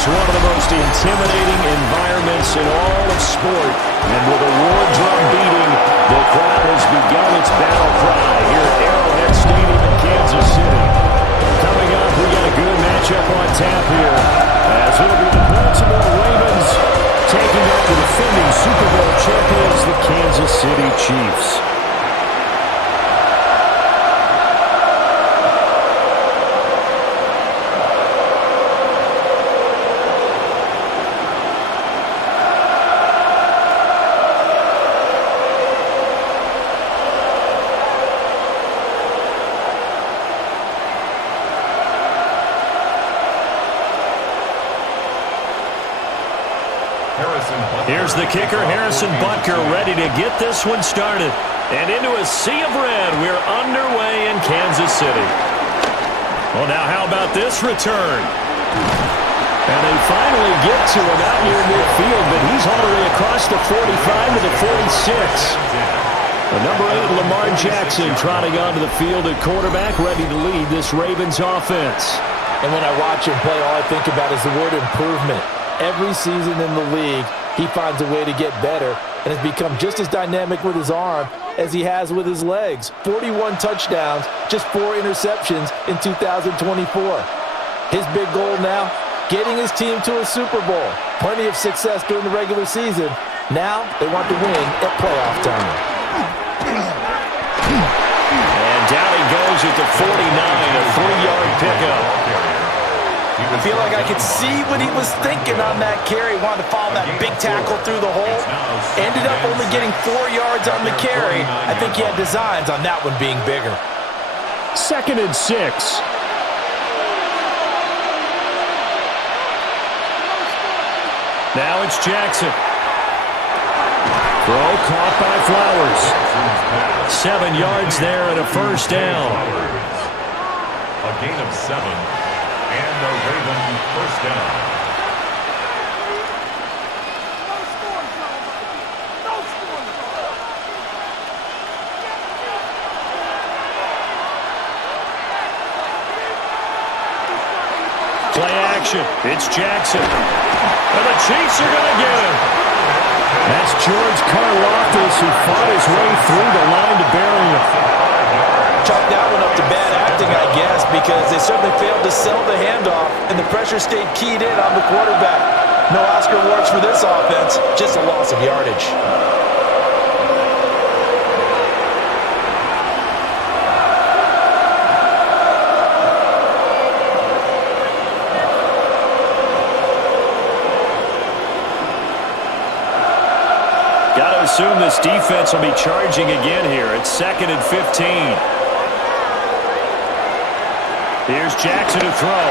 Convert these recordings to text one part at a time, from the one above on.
It's one of the most intimidating environments in all of sport. And with a war drum beating, the crowd has begun its battle cry here at Arrowhead Stadium in Kansas City. Coming up, we got a good matchup on tap here, as it'll be the Baltimore Ravens taking on the defending Super Bowl champions, the Kansas City Chiefs. Here's the kicker, Harrison Butker, ready to get this one started. And into a sea of red, we're underway in Kansas City. Well, now how about this return? And they finally get to him out near midfield, but he's all the way across the 45 to the 46. The number 8, Lamar Jackson, trotting onto the field at quarterback, ready to lead this Ravens offense. And when I watch him play, all I think about is the word improvement. Every season in the league, he finds a way to get better and has become just as dynamic with his arm as he has with his legs. 41 touchdowns, just 4 interceptions in 2024. His big goal now, getting his team to a Super Bowl. Plenty of success during the regular season. Now they want to win at playoff time. And down he goes at the 49, a 3-yard pickup. I feel like I could see what he was thinking on that carry. Wanted to follow that big tackle through the hole. Ended up only getting 4 yards on the carry. I think he had designs on that one being bigger. 2nd and 6. Now it's Jackson. Throw caught by Flowers. 7 yards there and a first down. A gain of 7. And the Ravens first down. Play action. It's Jackson. And the Chiefs are going to get him. That's George Karlaftis, who fought his way through the line to bury him. Chalk that one up to bad acting, I guess, because they certainly failed to sell the handoff, and the pressure stayed keyed in on the quarterback. No Oscar awards for this offense, just a loss of yardage. Got to assume this defense will be charging again here. It's 2nd and 15. Here's Jackson to throw.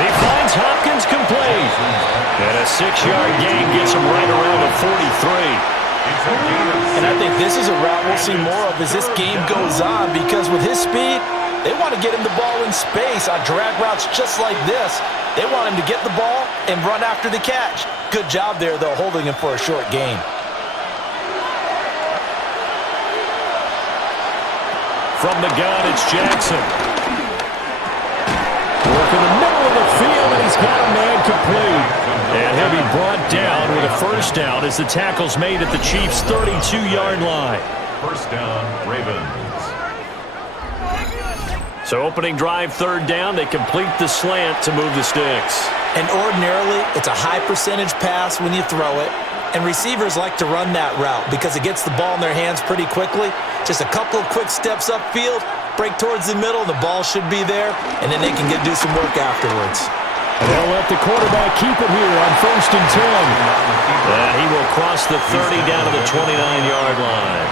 He finds Hopkins complete. And a 6-yard gain gets him right around the 43. And I think this is a route we'll see more of as this game goes on, because with his speed, they want to get him the ball in space on drag routes just like this. They want him to get the ball and run after the catch. Good job there, though, holding him for a short gain. From the gun, it's Jackson. Work in the middle of the field, and he's got a man complete. And he'll be brought down with a first down as the tackle's made at the Chiefs' 32-yard line. First down, Ravens. So opening drive, 3rd down, they complete the slant to move the sticks. And ordinarily, it's a high percentage pass when you throw it. And receivers like to run that route because it gets the ball in their hands pretty quickly. Just a couple of quick steps upfield, break towards the middle, the ball should be there, and then they can do some work afterwards. And they'll let the quarterback keep it here on 1st and 10. And he will cross the 30 down to the 29-yard line.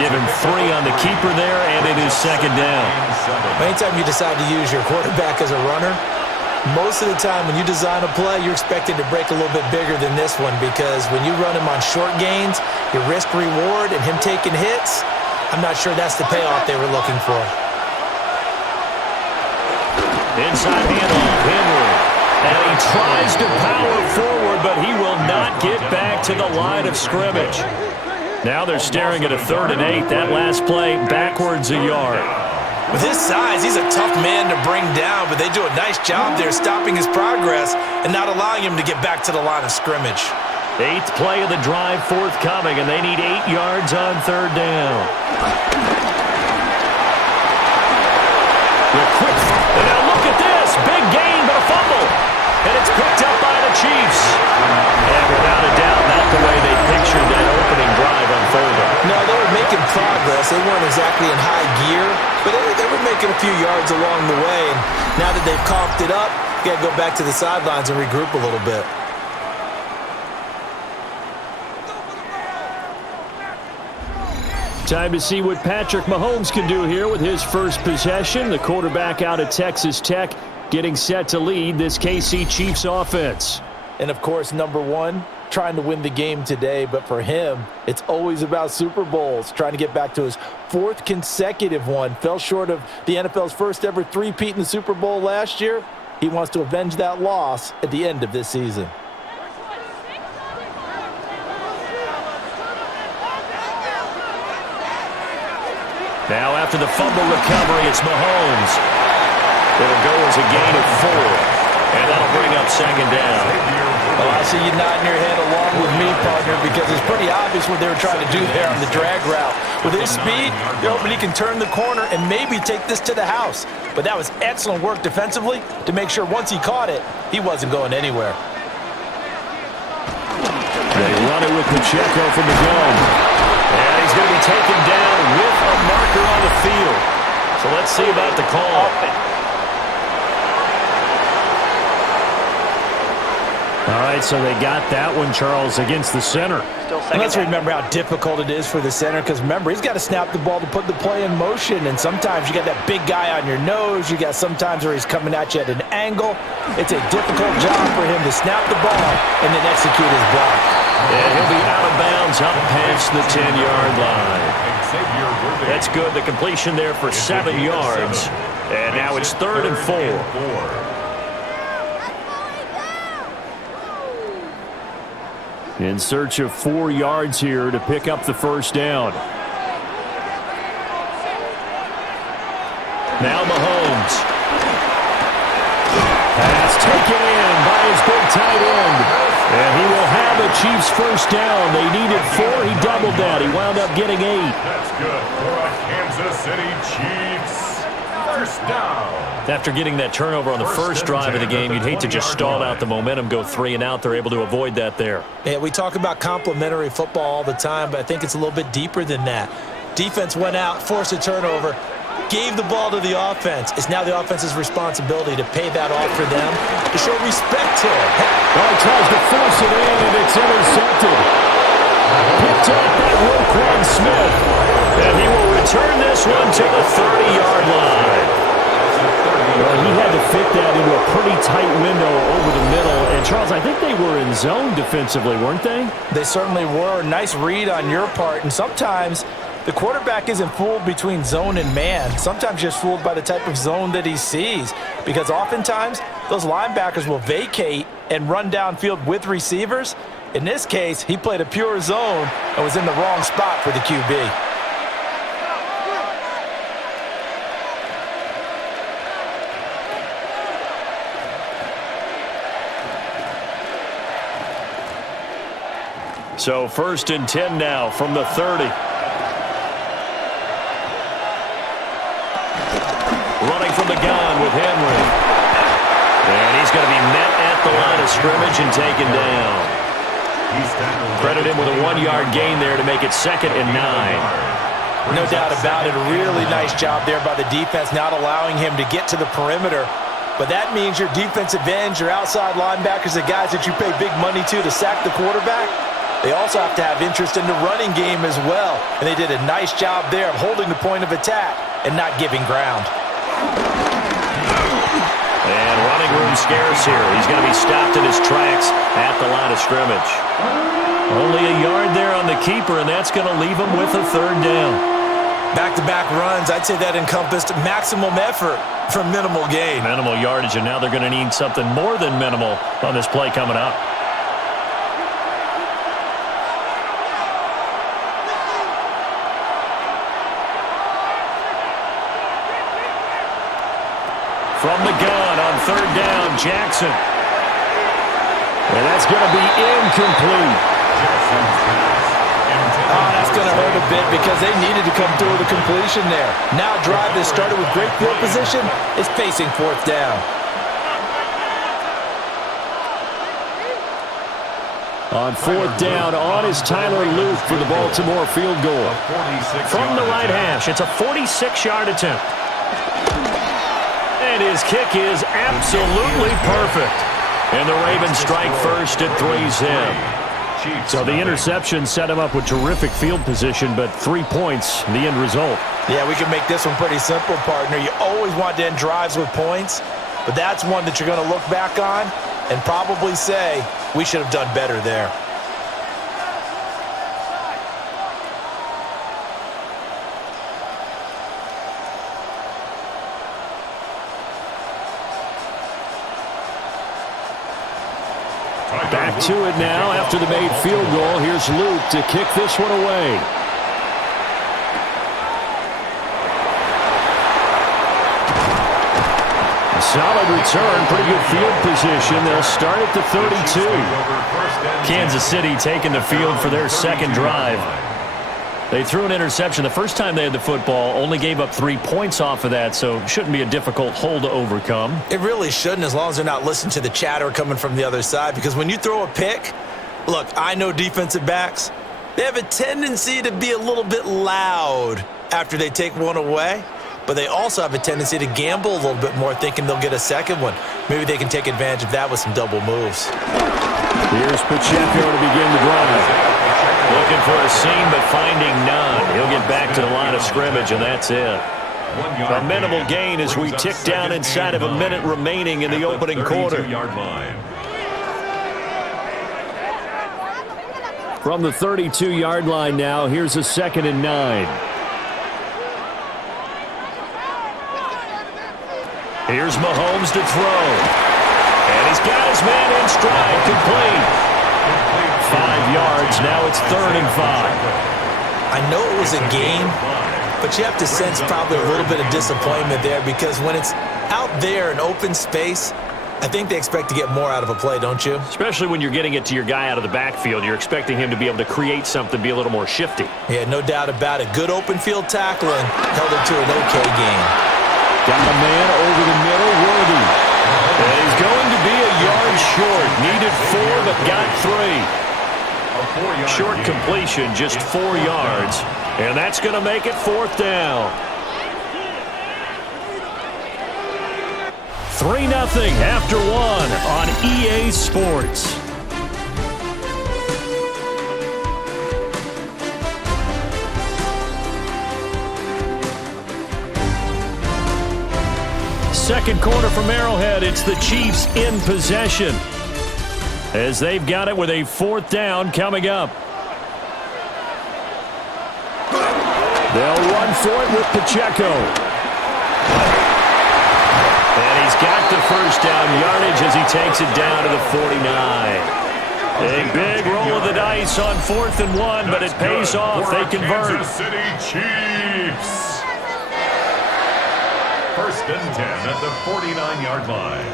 Give him 3 on the keeper there, and it is 2nd down. Anytime you decide to use your quarterback as a runner, most of the time when you design a play, you're expected to break a little bit bigger than this one, because when you run him on short gains, your risk-reward and him taking hits, I'm not sure that's the payoff they were looking for. Inside handoff, Henry. And he tries to power forward, but he will not get back to the line of scrimmage. Now they're staring at a 3rd and 8. That last play backwards a yard. With his size, he's a tough man to bring down, but they do a nice job there stopping his progress and not allowing him to get back to the line of scrimmage. 8th play of the drive forthcoming, and they need 8 yards on 3rd down. And now look at this. Big gain, but a fumble. And it's picked up by the Chiefs. And without a doubt, not the way they pictured that opening drive unfolding. No, they were making progress. They weren't exactly in high gear, but they were making a few yards along the way. And now that they've coughed it up, you got to go back to the sidelines and regroup a little bit. Time to see what Patrick Mahomes can do here with his first possession. The quarterback out of Texas Tech getting set to lead this KC Chiefs offense. And, of course, number one, trying to win the game today. But for him, it's always about Super Bowls, trying to get back to his 4th consecutive one. Fell short of the NFL's first ever three-peat in the Super Bowl last year. He wants to avenge that loss at the end of this season. Now after the fumble recovery, it's Mahomes. It'll go as a gain of 4. And that'll bring up 2nd down. Well, I see you nodding your head along with me, partner, because it's pretty obvious what they were trying to do there on the drag route. With his speed, they're hoping he can turn the corner and maybe take this to the house. But that was excellent work defensively to make sure once he caught it, he wasn't going anywhere. They run it with Pacheco from the gun. And he's going to be taken down with a marker on the field. So let's see about the call. All right, so they got that one, Charles, against the center. And let's remember how difficult it is for the center, because remember, he's got to snap the ball to put the play in motion, and sometimes you got that big guy on your nose. You got sometimes where he's coming at you at an angle. It's a difficult job for him to snap the ball and then execute his block. And he'll be out of bounds up past the 10-yard line. That's good. The completion there for 7 yards. And now it's 3rd and 4. In search of 4 yards here to pick up the first down. Now Mahomes. Pass taken in by his big tight end. And he will have a Chiefs first down. They needed 4. He doubled that. He wound up getting 8. That's good for a Kansas City Chiefs first down. After getting that turnover on the first drive of the game, you'd hate to just stall out the momentum, go 3 and out. They're able to avoid that there. Yeah, we talk about complementary football all the time, but I think it's a little bit deeper than that. Defense went out, forced a turnover, gave the ball to the offense. It's now the offense's responsibility to pay that off for them, to show respect to it. Well, he tries to force it in, and it's intercepted. Picked up by Roquan Smith. And he will return this one to the 30-yard line. Well, he had to fit that into a pretty tight window over the middle. And, Charles, I think they were in zone defensively, weren't they? They certainly were. Nice read on your part. And sometimes the quarterback isn't fooled between zone and man. Sometimes just fooled by the type of zone that he sees. Because oftentimes those linebackers will vacate and run downfield with receivers. In this case, he played a pure zone and was in the wrong spot for the QB. So 1st and 10 now from the 30. Running from the gun with Henry. And he's going to be met at the line of scrimmage and taken down. Credit him with a 1-yard gain there to make it 2nd and 9. No doubt about it. A really nice job there by the defense, not allowing him to get to the perimeter. But that means your defensive ends, your outside linebackers, the guys that you pay big money to sack the quarterback, they also have to have interest in the running game as well. And they did a nice job there of holding the point of attack and not giving ground. And running room scarce here. He's going to be stopped in his tracks at the line of scrimmage. Only a yard there on the keeper, and that's going to leave him with a 3rd down. Back-to-back runs, I'd say that encompassed maximum effort for minimal gain. Minimal yardage, and now they're going to need something more than minimal on this play coming up. third down. Jackson. And that's going to be incomplete. Oh, that's going to hurt a bit because they needed to come through with a completion there. Now a drive that started with great field position is facing fourth down. On fourth down, on is Tyler Luke for the Baltimore field goal. From the right hash, it's a 46-yard attempt. And his kick is absolutely perfect. And the Ravens strike first at 3-0. So the interception set him up with terrific field position, but 3 points, the end result. Yeah, we can make this one pretty simple, partner. You always want to end drives with points, but that's one that you're going to look back on and probably say, we should have done better there. Back to it now after the made field goal. Here's Luke to kick this one away. A solid return, pretty good field position. They'll start at the 32. Kansas City taking the field for their second drive. They threw an interception the first time they had the football, only gave up 3 points off of that, so shouldn't be a difficult hole to overcome. It really shouldn't, as long as they're not listening to the chatter coming from the other side, because when you throw a pick, look, I know defensive backs, they have a tendency to be a little bit loud after they take one away, but they also have a tendency to gamble a little bit more, thinking they'll get a second one. Maybe they can take advantage of that with some double moves. Here's Pacheco to begin the drive. Looking for a seam, but finding none. He'll get back to the line of scrimmage, and that's it. A minimal gain as we tick down inside of a minute remaining in the opening quarter. From the 32-yard line now, here's a 2nd and 9. Here's Mahomes to throw. And he's got his man in stride, complete. 5 yards, now it's 3rd and 5. I know it was a game, but you have to sense probably a little bit of disappointment there, because when it's out there in open space, I think they expect to get more out of a play, don't you? Especially when you're getting it to your guy out of the backfield. You're expecting him to be able to create something, be a little more shifty. Yeah, no doubt about it. Good open field tackling, held it to an okay game. Got a man over the middle, Worthy. And he's going to be a yard short. Needed 4, but got 3. Short completion, just 4 yards. And that's going to make it 4th down. 3-0 after 1 on EA Sports. Second quarter from Arrowhead, it's the Chiefs in possession, as they've got it with a 4th down coming up. They'll run for it with Pacheco. And he's got the first down yardage as he takes it down to the 49. A big roll of the dice on 4th and 1, but it pays off. They convert. Kansas City Chiefs. 1st and 10 at the 49-yard line.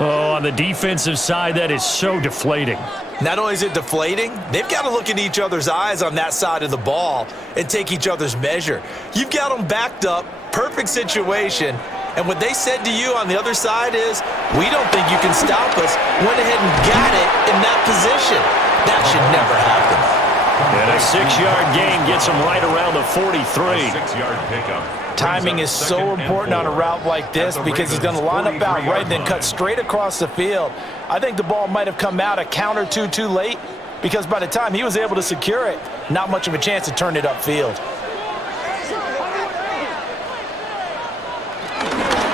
Oh, on the defensive side, that is so deflating. Not only is it deflating, they've got to look in each other's eyes on that side of the ball and take each other's measure. You've got them backed up, perfect situation, and what they said to you on the other side is, we don't think you can stop us. Went ahead and got it in that position. That should never happen. And a 6-yard gain gets him right around the 43. 6-yard pickup. Timing is so important on a route like this, because he's going to line up out right and then cut straight across the field. I think the ball might have come out a count or two too late, because by the time he was able to secure it, not much of a chance to turn it upfield.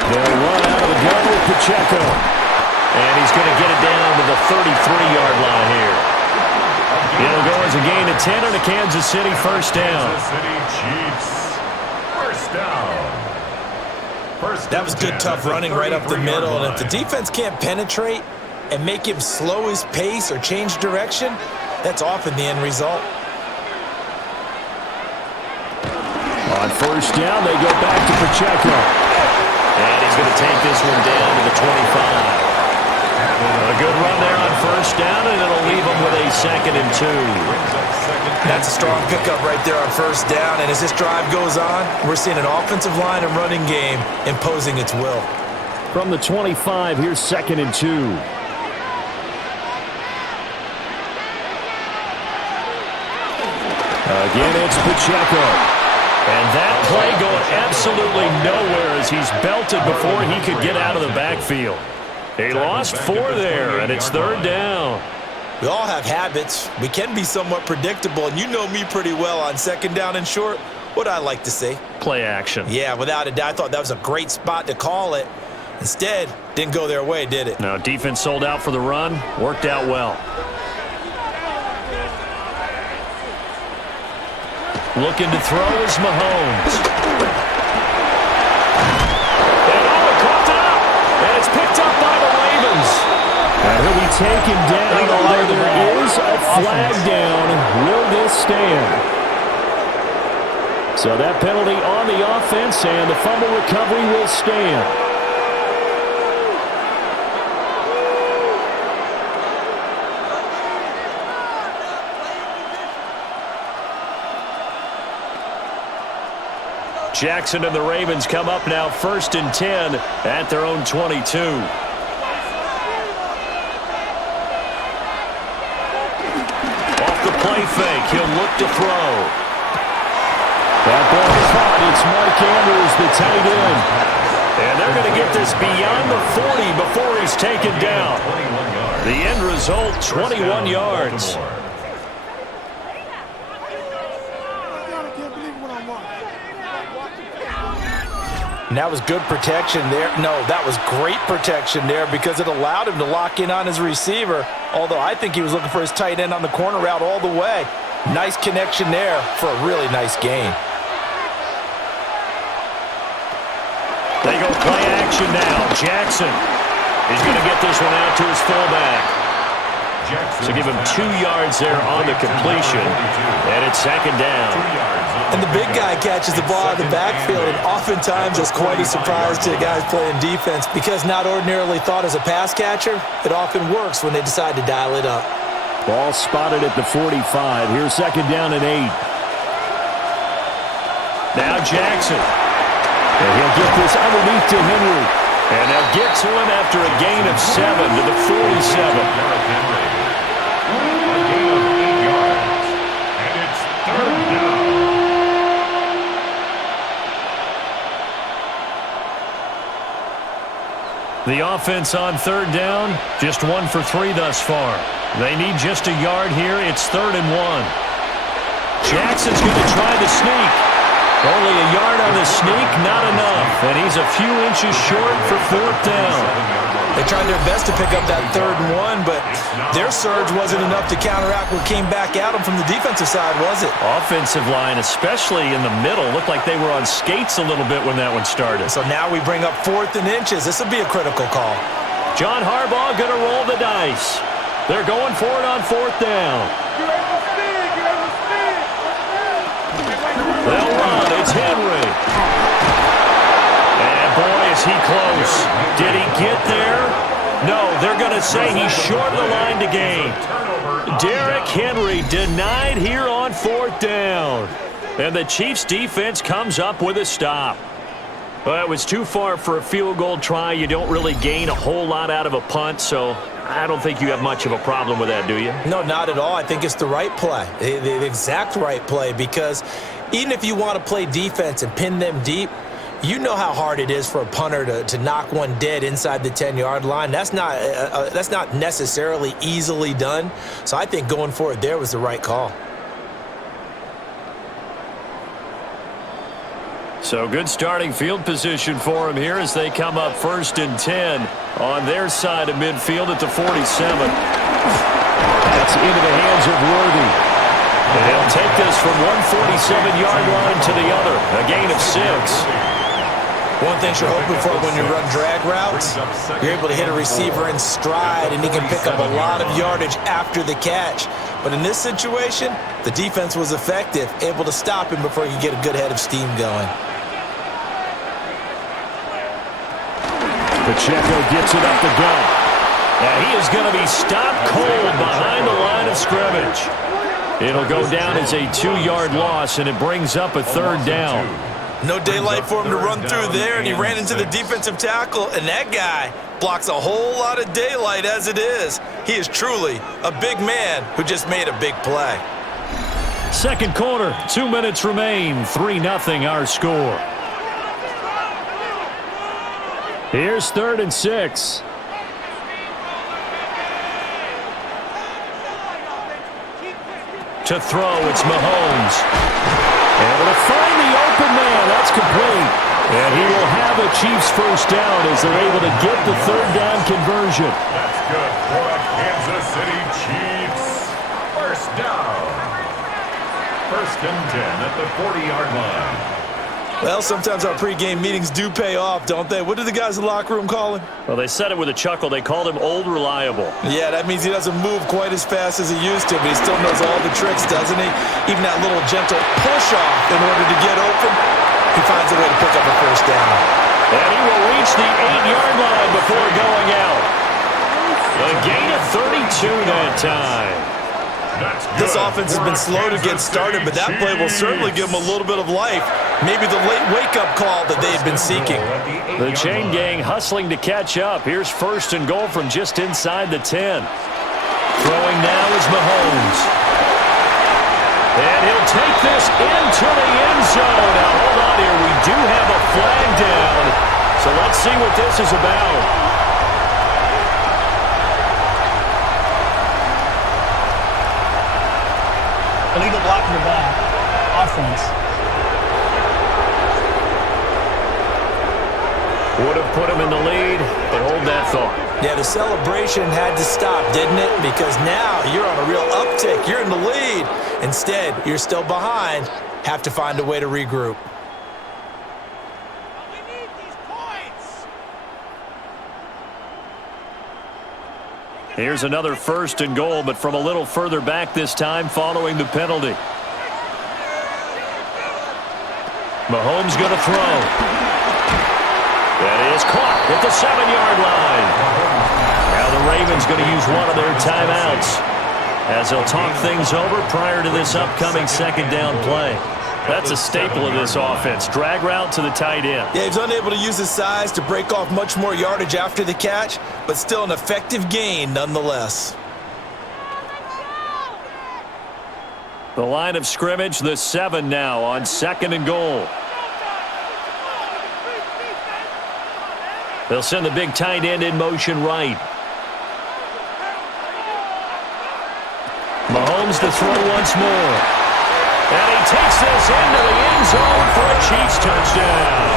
They'll run out of the gun with Pacheco. And he's going to get it down to the 33-yard line here. It'll go as a gain of 10 on a Kansas City 1st down. Kansas City Chiefs. 1st down. That was good, tough running right up the middle. And if the defense can't penetrate and make him slow his pace or change direction, that's often the end result. On 1st down, they go back to Pacheco. And he's going to take this one down to the 25. A good run there on first down, and it'll leave him with a 2nd and 2. That's a strong pickup right there on first down, and as this drive goes on, we're seeing an offensive line and running game imposing its will. From the 25, here's 2nd and 2. Again, it's Pacheco. And that play going absolutely nowhere as he's belted before he could get out of the backfield. He lost 4 there, and it's 3rd down. We all have habits. We can be somewhat predictable, and you know me pretty well on 2nd down and short. What I like to say? Play action. Yeah, without a doubt, I thought that was a great spot to call it. Instead, didn't go their way, did it? No, defense sold out for the run. Worked out well. Looking to throw is Mahomes. And caught up. And it's picked up by the Ravens. And he'll be taken down, although there is a flag down. Will this stand? So that penalty on the offense, and the fumble recovery will stand. Jackson and the Ravens come up now 1st and 10 at their own 22. Off the play fake, he'll look to throw. That ball is caught. It's Mark Andrews, the tight end. And they're going to get this beyond the 40 before he's taken down. The end result, 21 yards. And that was good protection there. No, that was great protection there because it allowed him to lock in on his receiver, although I think he was looking for his tight end on the corner route all the way. Nice connection there for a really nice gain. They go play action now. Jackson is going to get this one out to his fullback. So give him 2 yards there on the completion, and it's 2nd down. And the big guy catches the ball out of the backfield, and oftentimes that's quite a surprise to the guys playing defense because not ordinarily thought as a pass catcher, it often works when they decide to dial it up. Ball spotted at the 45. Here's 2nd down and 8. Now Jackson. And he'll get this underneath to Henry. And they'll get to him after a gain of 7 to the 47. The offense on 3rd down, just 1 for 3 thus far. They need just a yard here. It's 3rd and 1. Jackson's going to try the sneak. Only a yard on the sneak, not enough. And he's a few inches short for 4th down. They tried their best to pick up that 3rd and 1, but their surge wasn't enough to counteract what came back at them from the defensive side, was it? Offensive line, especially in the middle, looked like they were on skates a little bit when that one started. So now we bring up 4th and inches. This will be a critical call. John Harbaugh going to roll the dice. They're going for it on 4th down. They'll run. It's Henry. And boy, is he close. Did he get there? No, they're going to say he's short of the line to gain. Derrick Henry denied here on 4th down. And the Chiefs' defense comes up with a stop. Well, it was too far for a field goal try. You don't really gain a whole lot out of a punt, so I don't think you have much of a problem with that, do you? No, not at all. I think it's the right play, the exact right play, because even if you want to play defense and pin them deep, you know how hard it is for a punter to knock one dead inside the 10-yard line. That's not necessarily easily done. So I think going for it there was the right call. So good starting field position for him here as they come up 1st and 10 on their side of midfield at the 47. That's into the hands of Worthy. And he'll take this from one 47-yard line to the other, a gain of 6. One thing you're hoping for when you run drag routes, you're able to hit a receiver in stride, and he can pick up a lot of yardage after the catch. But in this situation, the defense was effective, able to stop him before he could get a good head of steam going. Pacheco gets it up the gut. And he is going to be stopped cold behind the line of scrimmage. It'll go down as a 2-yard loss, and it brings up a 3rd down. No daylight for him to run through there, and he ran into the defensive tackle, and that guy blocks a whole lot of daylight as it is. He is truly a big man who just made a big play. Second quarter, 2 minutes remain, 3-0 our score. Here's 3rd and 6. To throw, it's Mahomes. Able to find the open man. That's complete. And he will have a Chiefs first down as they're able to get the 3rd down conversion. That's good for a Kansas City Chiefs. First down. 1st and 10 at the 40-yard line. Well, sometimes our pregame meetings do pay off, don't they? What do the guys in the locker room call him? Well, they said it with a chuckle. They called him Old Reliable. Yeah, that means he doesn't move quite as fast as he used to, but he still knows all the tricks, doesn't he? Even that little gentle push-off in order to get open, he finds a way to pick up a first down. And he will reach the 8-yard line before going out. A gain of 32 that time. This offense has been slow to get started, but that play will certainly give them a little bit of life. Maybe the late wake-up call that they had been seeking. The chain gang hustling to catch up. Here's 1st and goal from just inside the 10. Throwing now is Mahomes. And he'll take this into the end zone. Now, hold on here. We do have a flag down. So let's see what this is about. Illegal block in the back. Offense. Would have put him in the lead, but hold that thought. Yeah, the celebration had to stop, didn't it? Because now you're on a real uptick. You're in the lead. Instead, you're still behind. Have to find a way to regroup. Here's another 1st and goal, but from a little further back this time following the penalty. Mahomes going to throw. That is caught at the 7-yard line. Now the Ravens going to use one of their timeouts as they'll talk things over prior to this upcoming 2nd down play. That's a staple of this offense. Drag route to the tight end. Yeah, he's unable to use his size to break off much more yardage after the catch, but still an effective gain nonetheless. The line of scrimmage, the 7 now on 2nd and goal. They'll send the big tight end in motion right. Mahomes to throw once more. And he takes this into the end zone for a Chiefs touchdown.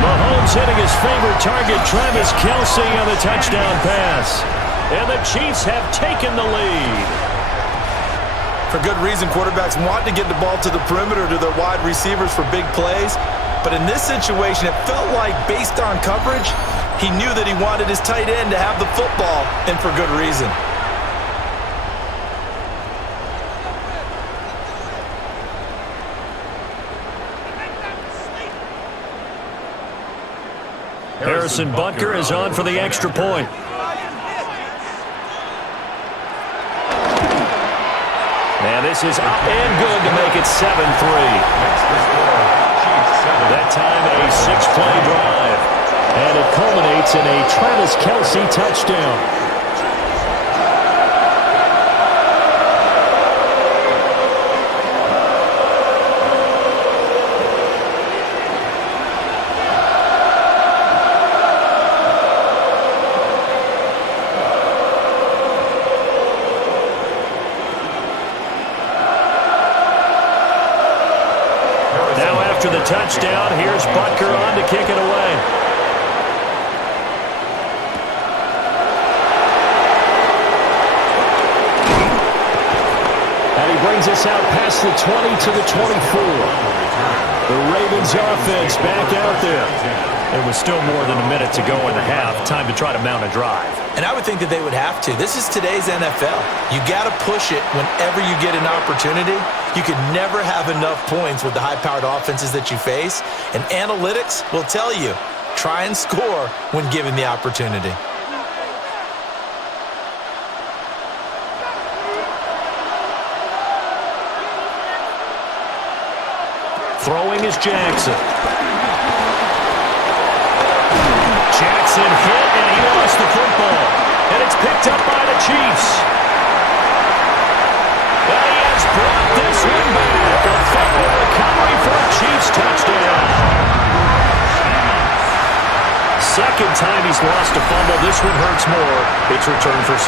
Mahomes hitting his favorite target, Travis Kelce, on the touchdown pass. And the Chiefs have taken the lead. For good reason, quarterbacks want to get the ball to the perimeter to their wide receivers for big plays. But in this situation, it felt like, based on coverage, he knew that he wanted his tight end to have the football, and for good reason. Harrison Butker is on for the extra point. And this is up and good to make it 7-3. That time a 6-play drive. And it culminates in a Travis Kelce touchdown. After the touchdown, here's Butker on to kick it away. And he brings us out past the 20 to the 24. The Ravens offense back out there. There was still more than a minute to go in the half. Time to try to mount a drive. And I would think that they would have to. This is today's NFL. You got to push it whenever you get an opportunity. You can never have enough points with the high-powered offenses that you face. And analytics will tell you try and score when given the opportunity. Throwing is Jackson. Jackson hit, and he lost the football. And it's picked up by the Chiefs. And he has brought this one back. A fumble recovery for a Chiefs touchdown. Second time he's lost a fumble. This one hurts more. It's returned for 6.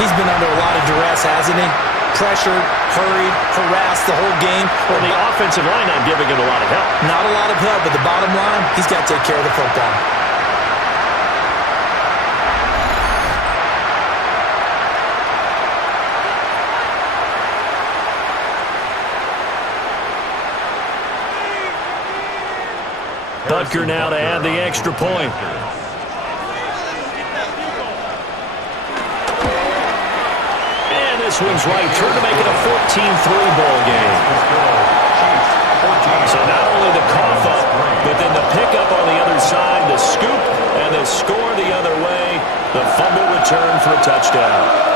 He's been under a lot of duress, hasn't he? Pressured, hurried, harassed the whole game. Well, the offensive line not giving him a lot of help. Not a lot of help, but the bottom line, he's got to take care of the football. Butker now to add the extra point. This one's right through to make it a 14-3 ball game. So not only the cough up, but then the pickup on the other side, the scoop, and the score the other way. The fumble return for a touchdown.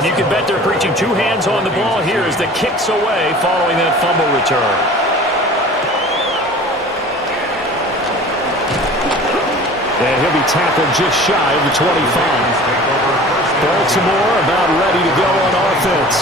And you can bet they're preaching 2 hands on the ball here as the kick's away following that fumble return. And he'll be tackled just shy of the 25. Baltimore about ready to go on offense.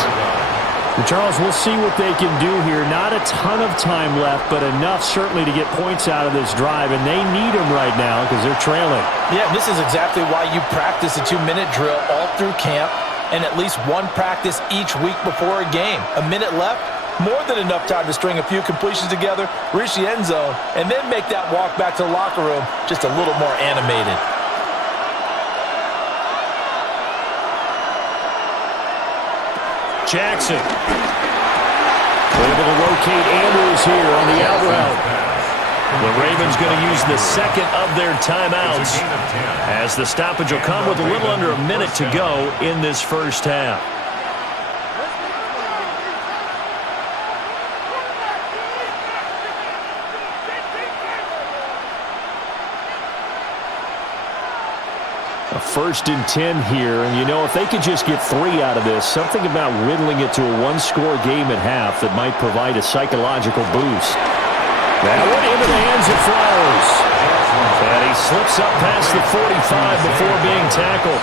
Well, Charles, we'll see what they can do here. Not a ton of time left, but enough certainly to get points out of this drive, and they need them right now because they're trailing. Yeah, this is exactly why you practice a 2-minute drill all through camp, and at least one practice each week before a game. A minute left, more than enough time to string a few completions together, reach the end zone, and then make that walk back to the locker room just a little more animated. Jackson. Able to locate Andrews here on the out route. The Ravens going to use the second of their timeouts as the stoppage will come with a little under a minute to go in this first half. A 1st and 10 here, and you know, if they could just get 3 out of this, something about whittling it to a 1-score game at half that might provide a psychological boost. That one into the hands of Flowers. And he slips up past the 45 before being tackled.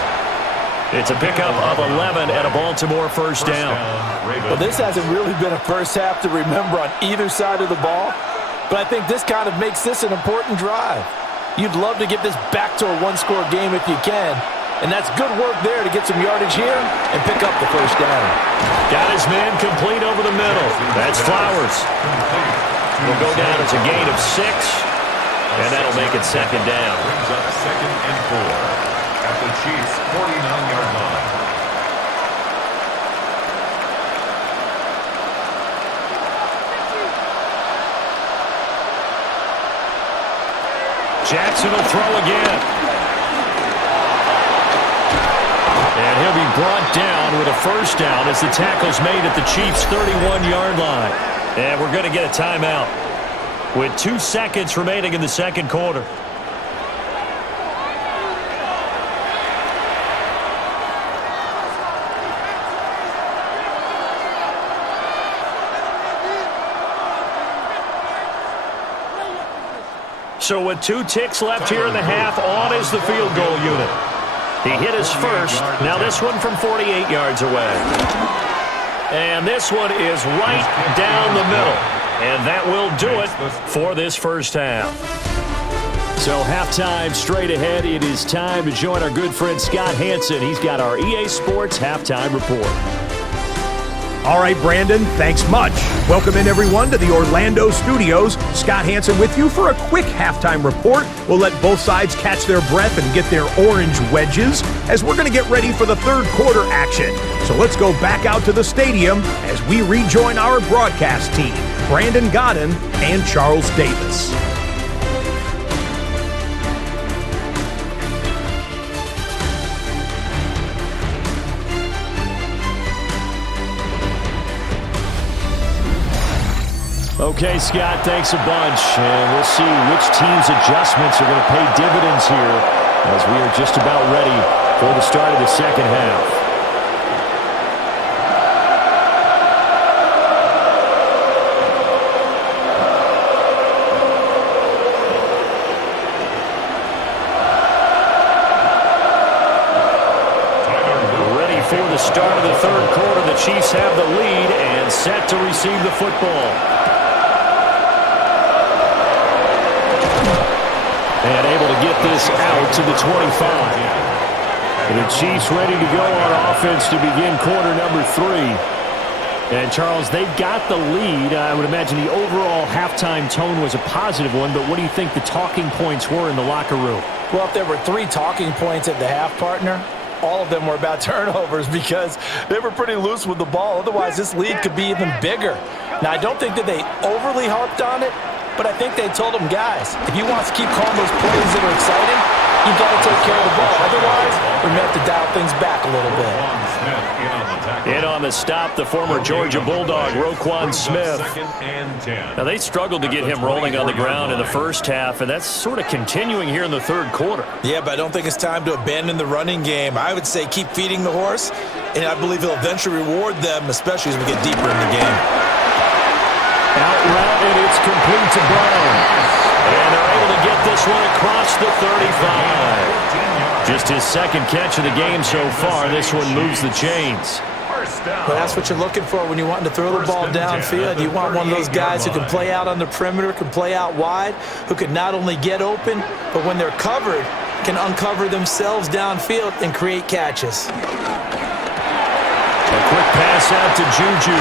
It's a pickup of 11 and a Baltimore first down. Well, this hasn't really been a first half to remember on either side of the ball, but I think this kind of makes this an important drive. You'd love to get this back to a 1-score game if you can, and that's good work there to get some yardage here and pick up the first down. Got his man complete over the middle. That's Flowers. Will go down as a gain of 6, and that'll make it second down. Brings up 2nd and 4 at the Chiefs' 49-yard line. Jackson will throw again. And he'll be brought down with a first down as the tackle's made at the Chiefs' 31-yard line. And we're going to get a timeout with 2 seconds remaining in the second quarter. So with 2 ticks left here in the half, on is the field goal unit. He hit his first. Now this one from 48 yards away. And this one is right down the middle. And that will do it for this first half. So halftime straight ahead. It is time to join our good friend Scott Hansen. He's got our EA Sports Halftime Report. All right, Brandon, thanks much. Welcome in, everyone, to the Orlando studios. Scott Hansen with you for a quick halftime report. We'll let both sides catch their breath and get their orange wedges as we're going to get ready for the third quarter action. So let's go back out to the stadium as we rejoin our broadcast team, Brandon Godden and Charles Davis. Okay, Scott, thanks a bunch. And we'll see which team's adjustments are going to pay dividends here as we are just about ready for the start of the second half. Ready for the start of the third quarter. The Chiefs have the lead and set to receive the football. And able to get this out to the 25. And the Chiefs ready to go on offense to begin quarter number 3. And, Charles, they've got the lead. I would imagine the overall halftime tone was a positive one, but what do you think the talking points were in the locker room? Well, if there were 3 talking points at the half, partner, all of them were about turnovers because they were pretty loose with the ball. Otherwise, this lead could be even bigger. Now, I don't think that they overly harped on it, but I think they told them, guys, if you want to keep calling those plays that are exciting, you've got to take care of the ball. Otherwise, we're going to have to dial things back a little bit. In on the stop, the former Georgia Bulldog, Roquan Smith. Now, they struggled to get him rolling on the ground in the first half, and that's sort of continuing here in the third quarter. Yeah, but I don't think it's time to abandon the running game. I would say keep feeding the horse, and I believe he'll eventually reward them, especially as we get deeper in the game. Out route, and it's complete to Brown. And they're able to get this one across the 35. Just his second catch of the game so far. This one moves the chains. Well, that's what you're looking for when you're wanting to throw the ball downfield. You want one of those guys who can play out on the perimeter, can play out wide, who can not only get open, but when they're covered, can uncover themselves downfield and create catches. A quick pass out to Juju.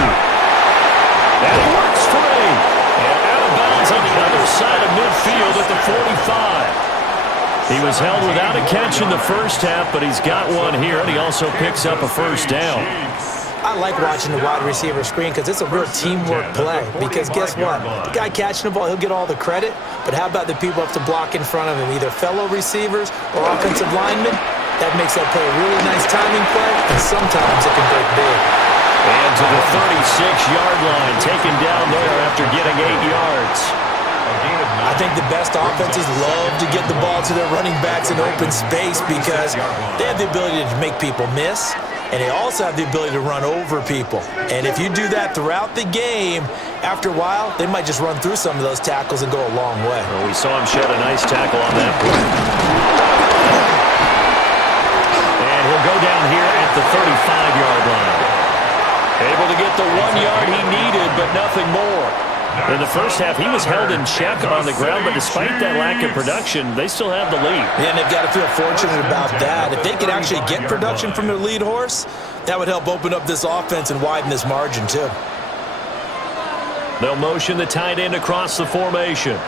And he works free. And out of bounds on the other side of midfield at the 45. He was held without a catch in the first half, but he's got one here, and he also picks up a first down. I like watching the wide receiver screen because it's a real teamwork play. Because guess what? The guy catching the ball, he'll get all the credit. But how about the people up to block in front of him, either fellow receivers or offensive linemen? That makes that play a really nice timing play, and sometimes it can break big. And to the 36-yard line, taken down there after getting 8 yards. I think the best offenses love to get the ball to their running backs in open space because they have the ability to make people miss, and they also have the ability to run over people. And if you do that throughout the game, after a while, they might just run through some of those tackles and go a long way. Well, we saw him shed a nice tackle on that play. And he'll go down here at the 35-yard line. Able to get the 1 yard he needed, but nothing more. In the first half, he was held in check on the ground, but despite that lack of production, they still have the lead. Yeah, and they've got to feel fortunate about that. If they could actually get production from their lead horse, that would help open up this offense and widen this margin, too. They'll motion the tight end across the formation.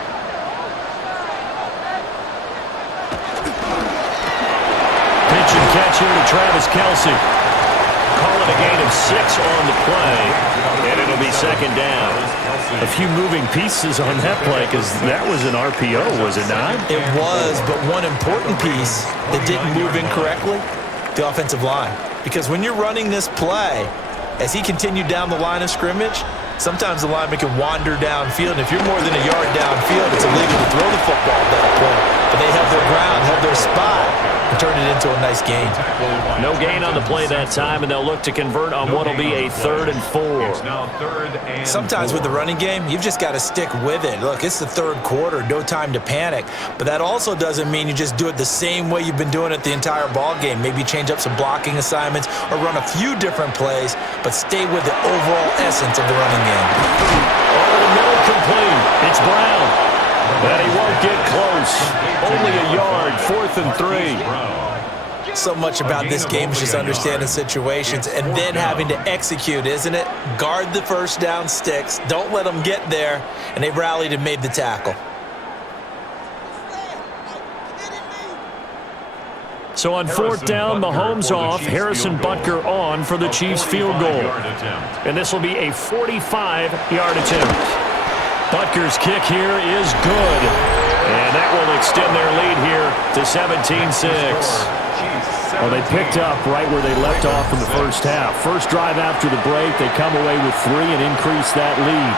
Pitch and catch here to Travis Kelce. Calling a gain of 6 on the play, and it'll be second down. A few moving pieces on that play because that was an RPO, was it not? It was, but one important piece that didn't move incorrectly, the offensive line. Because when you're running this play, as he continued down the line of scrimmage, sometimes the lineman can wander downfield, and if you're more than a yard downfield, it's illegal to throw the football at that point. But they held their ground, held their spot, and turned it into a nice gain. No gain on the play that time, and they'll look to convert on what will be a 3rd and 4. Sometimes with the running game, you've just got to stick with it. Look, it's the third quarter, no time to panic. But that also doesn't mean you just do it the same way you've been doing it the entire ball game. Maybe change up some blocking assignments or run a few different plays, but stay with the overall essence of the running game. Over the middle, complete. It's Brown. And he won't get close. Only a yard, 4th and 3. So much about this game is just understanding situations and then having to execute, isn't it? Guard the first down sticks. Don't let them get there. And they rallied and made the tackle. So on fourth down, Mahomes off, Harrison Butker on for the Chiefs field goal. And this will be a 45-yard attempt. Butker's kick here is good. And that will extend their lead here to 17-6. Well, they picked up right where they left off in the first half. First drive after the break, they come away with 3 and increase that lead.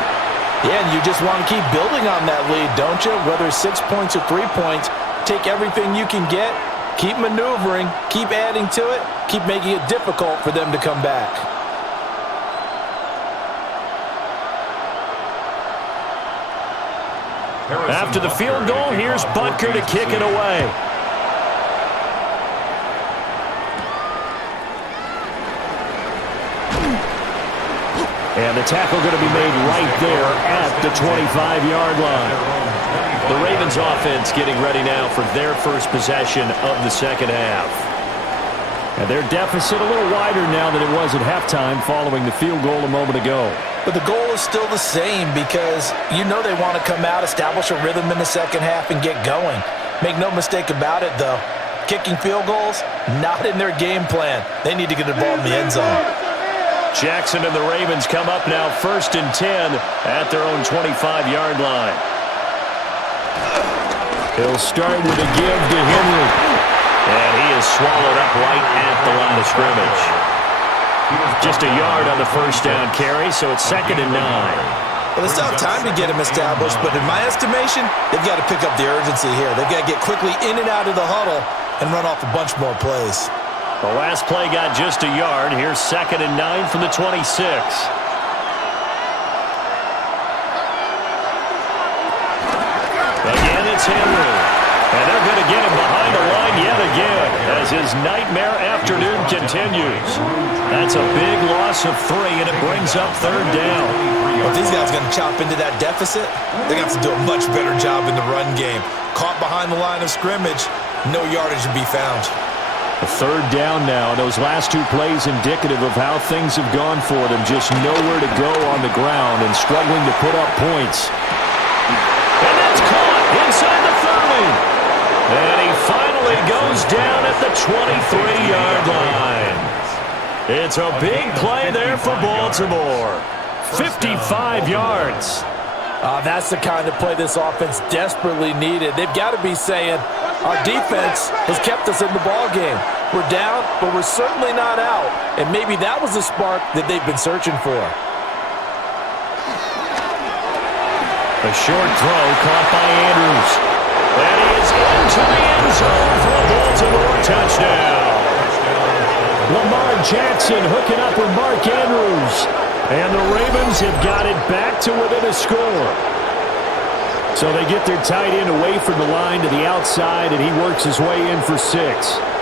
Yeah, and you just want to keep building on that lead, don't you? Whether it's 6 points or 3 points, take everything you can get, keep maneuvering, keep adding to it, keep making it difficult for them to come back. After the field goal, here's Butker to kick it away. And the tackle going to be made right there at the 25-yard line. The Ravens offense getting ready now for their first possession of the second half. And their deficit a little wider now than it was at halftime following the field goal a moment ago. But the goal is still the same because you know they want to come out, establish a rhythm in the second half, and get going. Make no mistake about it, though. Kicking field goals, not in their game plan. They need to get the ball in the end zone. Jackson and the Ravens come up now 1st and 10 at their own 25-yard line. He'll start with a give to Henry. And he is swallowed up right at the line of scrimmage. Just a yard on the first down carry, so it's 2nd and 9. Well, they still have time to get him established, but in my estimation, they've got to pick up the urgency here. They've got to get quickly in and out of the huddle and run off a bunch more plays. The last play got just a yard. Here's 2nd and 9 from the 26. Again, it's Henry. And they're going to get him behind the line yet again as his nightmare afternoon continues. That's a big loss of 3, and it brings up 3rd down. Well, if these guys are going to chop into that deficit, they're going to have to do a much better job in the run game. Caught behind the line of scrimmage, no yardage to be found. A 3rd down now. Those last 2 plays indicative of how things have gone for them. Just nowhere to go on the ground and struggling to put up points. And that's caught inside the 30. And he finally goes down at the 23-yard line. It's a big play there for Baltimore. 55 yards. That's the kind of play this offense desperately needed. They've got to be saying, our defense has kept us in the ballgame. We're down, but we're certainly not out. And maybe that was the spark that they've been searching for. A short throw caught by Andrews. And he is into the end zone for a Baltimore touchdown. Lamar Jackson hooking up with Mark Andrews. And the Ravens have got it back to within a score. So they get their tight end away from the line to the outside, and he works his way in for 6.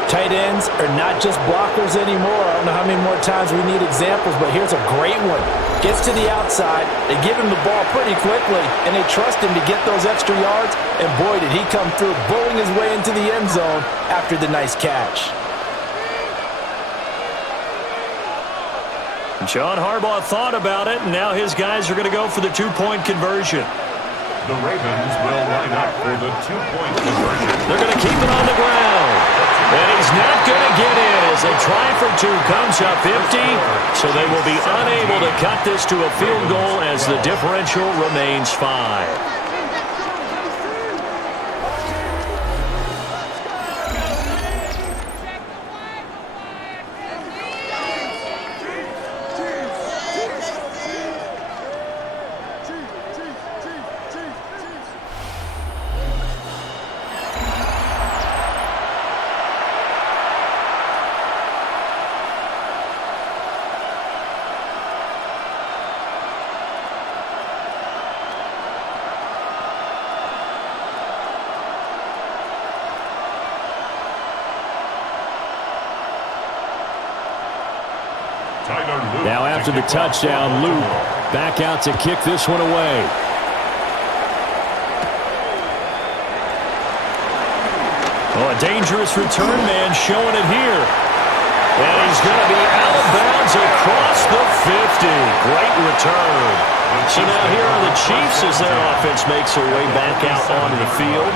Tight ends are not just blockers anymore. I don't know how many more times we need examples, but here's a great one. Gets to the outside, they give him the ball pretty quickly, and they trust him to get those extra yards, and boy, did he come through, bowling his way into the end zone after the nice catch. And John Harbaugh thought about it, and now his guys are going to go for the 2-point conversion. The Ravens will line up for the 2-point conversion. They're going to keep it on the ground. And he's not going to get in as they try for 2. Comes up empty. So they will be unable to cut this to a field goal as the differential remains 5. Now after the touchdown, Luke back out to kick this one away. Oh, a dangerous return man showing it here. And he's going to be out of bounds across the 50. Great return. So now here are the Chiefs as their offense makes their way back out onto the field.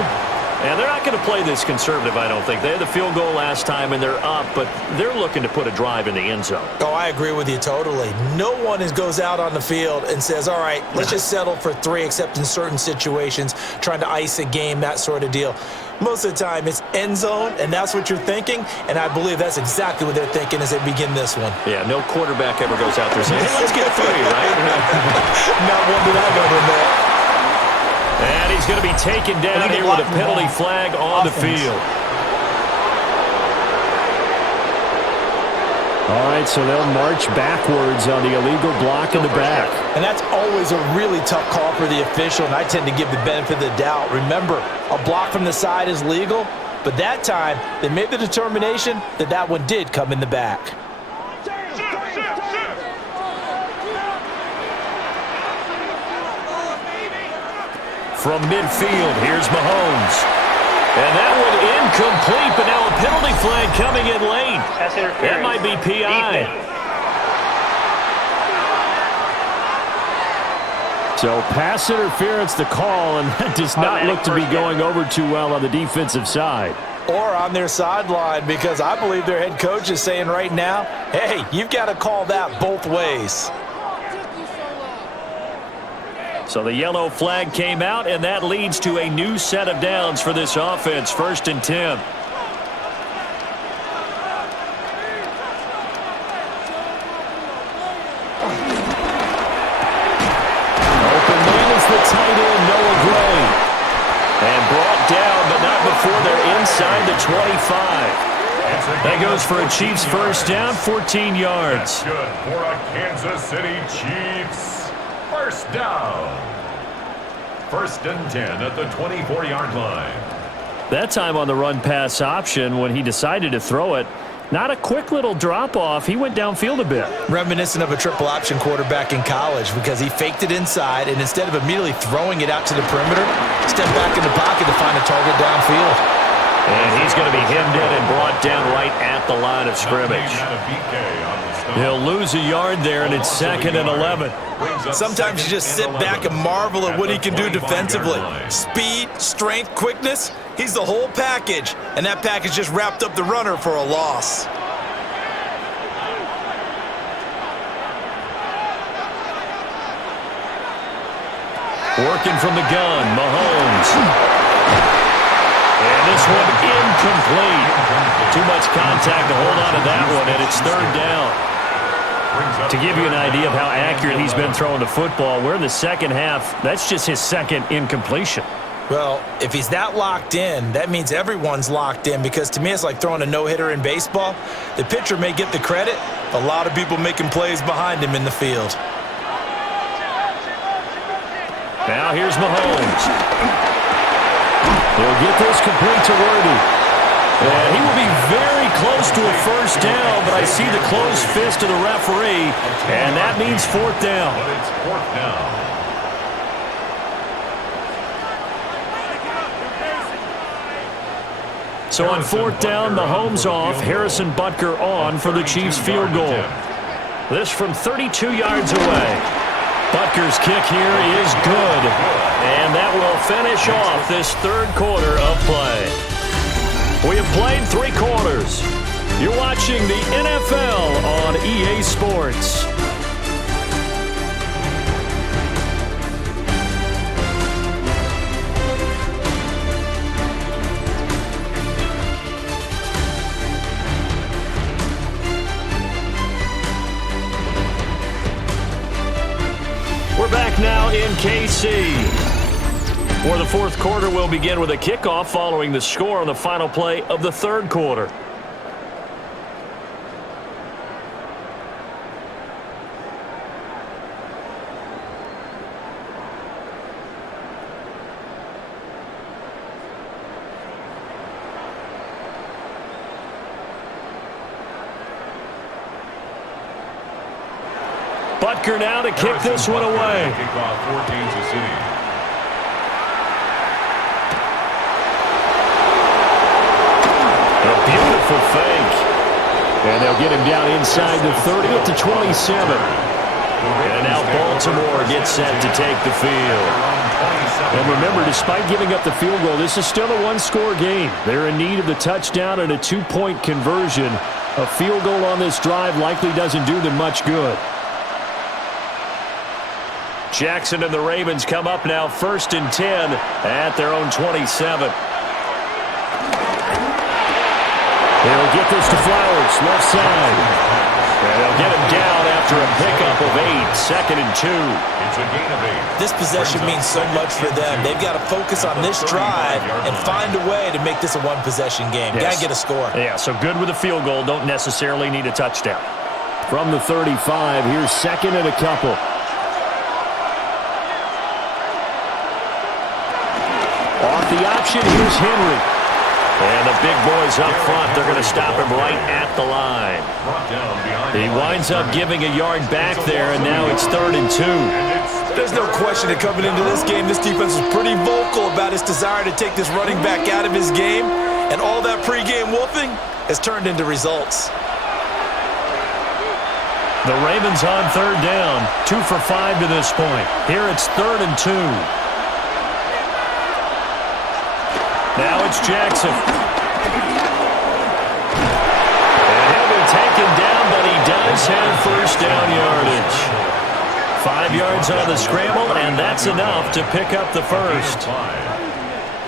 And they're not going to play this conservative, I don't think. They had the field goal last time, and they're up, but they're looking to put a drive in the end zone. Oh, I agree with you totally. No one goes out on the field and says, all right, let's just settle for 3, except in certain situations, trying to ice a game, that sort of deal. Most of the time, it's end zone, and that's what you're thinking, and I believe that's exactly what they're thinking as they begin this one. Yeah, no quarterback ever goes out there saying, hey, let's get 3, right? Not one that I've ever met. And he's going to be taken down here with a penalty flag on the field. All right, so they'll march backwards on the illegal block in the back. And that's always a really tough call for the official, and I tend to give the benefit of the doubt. Remember, a block from the side is legal, but that time they made the determination that that one did come in the back. From midfield, here's Mahomes. And that one incomplete, but now a penalty flag coming in late. That might be PI. So pass interference the call, and that does not look to be going over too well on the defensive side. Or on their sideline, because I believe their head coach is saying right now, hey, you've got to call that both ways. So the yellow flag came out, and that leads to a new set of downs for this offense. 1st and 10. Open man is the tight end, Noah Gray. And brought down, but not before they're inside the 25. That goes for a Chiefs first down, 14 yards. That's good for a Kansas City Chiefs. First down. 1st and 10 at the 24-yard line. That time on the run-pass option when he decided to throw it. Not a quick little drop-off. He went downfield a bit. Reminiscent of a triple option quarterback in college because he faked it inside, and instead of immediately throwing it out to the perimeter, stepped back in the pocket to find a target downfield. And he's going to be hemmed in and brought down right at the line of scrimmage. He'll lose a yard there, and it's 2nd and 11. Sometimes you just sit back and marvel at what he can do defensively. Speed, strength, quickness, he's the whole package. And that package just wrapped up the runner for a loss. Working from the gun, Mahomes. And this one incomplete. Too much contact to hold on to that one, and it's 3rd down. To give you an idea of how accurate he's been throwing the football, we're in the second half. That's just his 2nd incompletion. Well, if he's that locked in, that means everyone's locked in, because to me it's like throwing a no-hitter in baseball. The pitcher may get the credit, a lot of people making plays behind him in the field. Now here's Mahomes. He'll get this complete to Worthy. And he will be very close to a first down, but I see the closed fist of the referee, and that means 4th down. But it's 4th down. So on 4th down, Mahomes off, Harrison Butker on for the Chiefs field goal. This from 32 yards away. Butker's kick here is good, and that will finish off this 3rd quarter of play. We have played 3 quarters. You're watching the NFL on EA Sports. We're back now in KC. For the 4th quarter, we'll begin with a kickoff following the score on the final play of the 3rd quarter. Butker now to kick this one away. Kickoff for Kansas City. Powerful fake. And they'll get him down inside the 30 at the 27. And now Baltimore gets set to take the field. And remember, despite giving up the field goal, this is still a one-score game. They're in need of the touchdown and a two-point conversion. A field goal on this drive likely doesn't do them much good. Jackson and the Ravens come up now 1st and 10 at their own 27. They'll get this to Flowers, left side. And they'll get him down after a pickup of 8, 2nd and 2. It's a gain of 8. This possession means so much for them. They've got to focus on this drive and find a way to make this a one-possession game. Yes. Got to get a score. Yeah, so good with a field goal. Don't necessarily need a touchdown. From the 35, here's 2nd and a couple. Off the option, here's Henry. And the big boys up front, they're going to stop him right at the line. He winds up giving a yard back there, and now it's 3rd and 2. There's no question that coming into this game, this defense was pretty vocal about its desire to take this running back out of his game, and all that pregame wolfing has turned into results. The Ravens on 3rd down, 2 for 5 to this point. Here it's 3rd and 2. Now it's Jackson. And he'll be taken down, but he does have first down yardage. 5 yards on the scramble, and that's enough to pick up the first.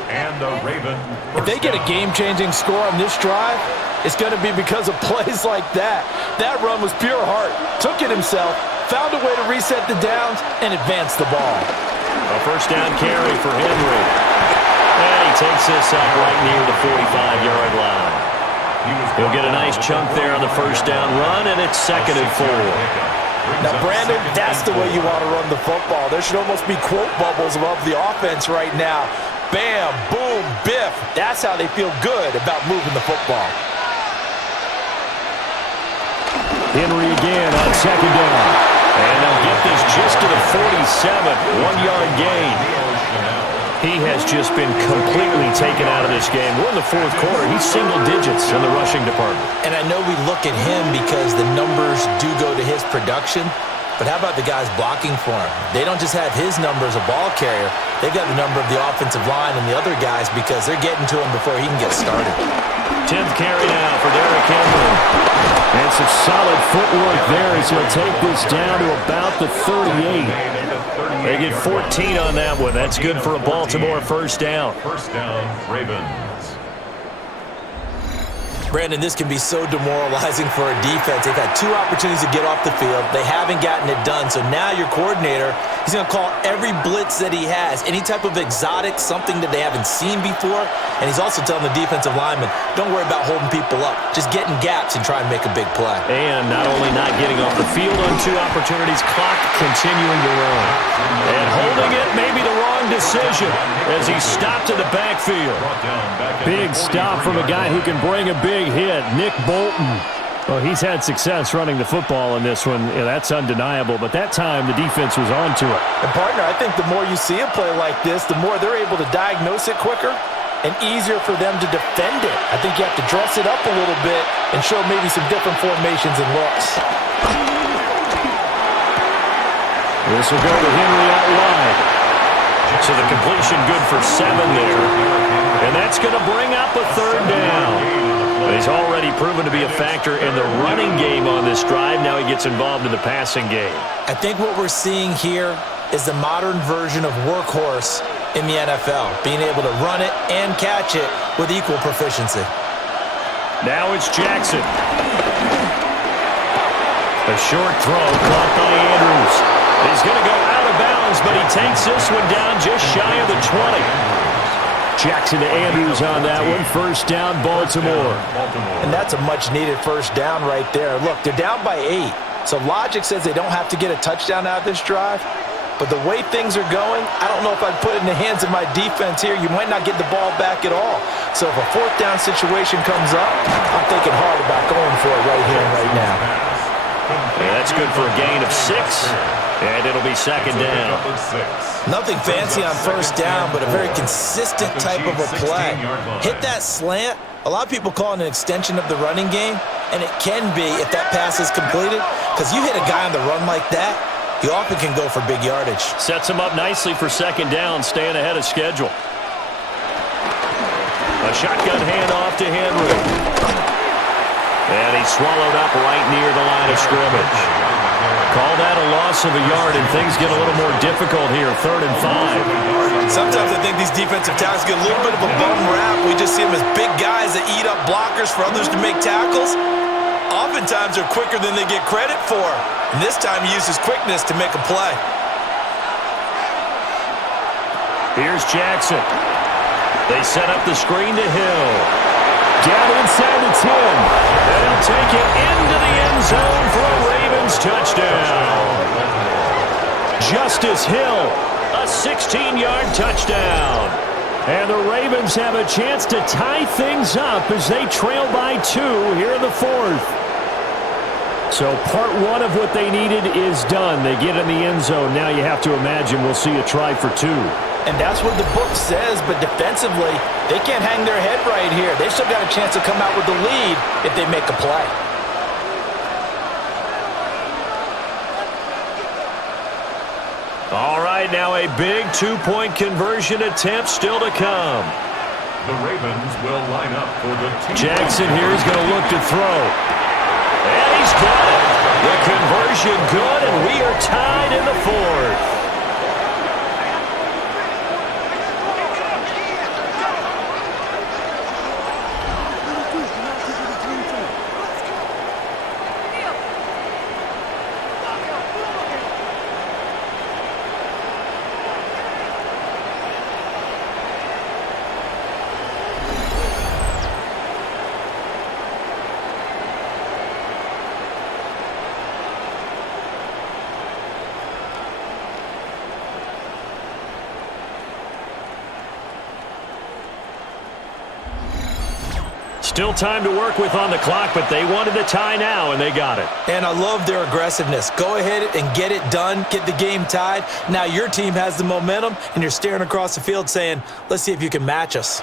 And the Ravens. If they get a game-changing score on this drive, it's going to be because of plays like that. That run was pure heart. Took it himself, found a way to reset the downs, and advance the ball. A first down carry for Henry. And he takes this up right near the 45-yard line. He'll get a nice chunk there on the first down run, and it's 2nd and 4. Now, Brandon, that's the way you want to run the football. There should almost be quote bubbles above the offense right now. Bam, boom, biff. That's how they feel good about moving the football. Henry again on 2nd down. And they'll get this just to the 47, 1-yard gain. He has just been completely taken out of this game. We're in the 4th quarter. He's single digits in the rushing department. And I know we look at him because the numbers do go to his production, but how about the guys blocking for him? They don't just have his number as a ball carrier. They've got the number of the offensive line and the other guys because they're getting to him before he can get started. 10th carry now for Derrick Henry. And some solid footwork there as he'll take this down to about the 38. They get 14 on that one. That's good for a Baltimore first down. First down, Ravens. Brandon, this can be so demoralizing for a defense. They've had 2 opportunities to get off the field. They haven't gotten it done. So now your coordinator, he's going to call every blitz that he has, any type of exotic, something that they haven't seen before. And he's also telling the defensive lineman, don't worry about holding people up. Just get in gaps and try and make a big play. And not only not getting off the field on 2 opportunities, clock continuing to run. And holding it may be the wrong decision as he stopped in the backfield. Big stop from a guy who can bring a big hit, Nick Bolton. Well, he's had success running the football in this one. Yeah, that's undeniable, but that time the defense was onto it. And, partner, I think the more you see a play like this, the more they're able to diagnose it quicker and easier for them to defend it. I think you have to dress it up a little bit and show maybe some different formations and looks. This will go to Henry out wide. So the completion good for 7 there. And that's going to bring up a 3rd down. He's already proven to be a factor in the running game on this drive. Now he gets involved in the passing game. I think what we're seeing here is the modern version of workhorse in the NFL, being able to run it and catch it with equal proficiency. Now it's Jackson. A short throw caught by Andrews. He's going to go out of bounds, but he takes this one down just shy of the 20. Jackson to Andrews on that one. First down, Baltimore. And that's a much-needed first down right there. Look, they're down by 8. So logic says they don't have to get a touchdown out of this drive. But the way things are going, I don't know if I'd put it in the hands of my defense here. You might not get the ball back at all. So if a 4th down situation comes up, I'm thinking hard about going for it right here and right now. Yeah, that's good for a gain of 6. And it'll be 2nd down. Nothing fancy on first down, but a very consistent type of a play. Hit that slant, A lot of people call it an extension of the running game, and it can be if that pass is completed, because you hit a guy on the run like that, he often can go for big yardage. Sets him up nicely for second down, staying ahead of schedule. A shotgun handoff to Henry. And he's swallowed up right near the line of scrimmage. Call that a loss of a yard, and things get a little more difficult here, 3rd and 5. Sometimes I think these defensive tackles get a little bit of a bum rap. We just see them as big guys that eat up blockers for others to make tackles. Oftentimes they're quicker than they get credit for. And this time he uses quickness to make a play. Here's Jackson. They set up the screen to Hill. Down inside the 10. And he'll take it into the end zone for a Ravens touchdown. Justice Hill, a 16-yard touchdown. And the Ravens have a chance to tie things up as they trail by 2 here in the 4th. So part 1 of what they needed is done. They get in the end zone. Now you have to imagine we'll see a try for 2. And that's what the book says, but defensively, they can't hang their head right here. They've still got a chance to come out with the lead if they make a play. All right, now a big 2-point conversion attempt still to come. The Ravens will line up for the team. Jackson here is going to look to throw. And he's got it. The conversion good, and we are tied in the 4th. Still time to work with on the clock, but they wanted the tie now, and they got it. And I love their aggressiveness. Go ahead and get it done, get the game tied. Now your team has the momentum, and you're staring across the field saying, let's see if you can match us.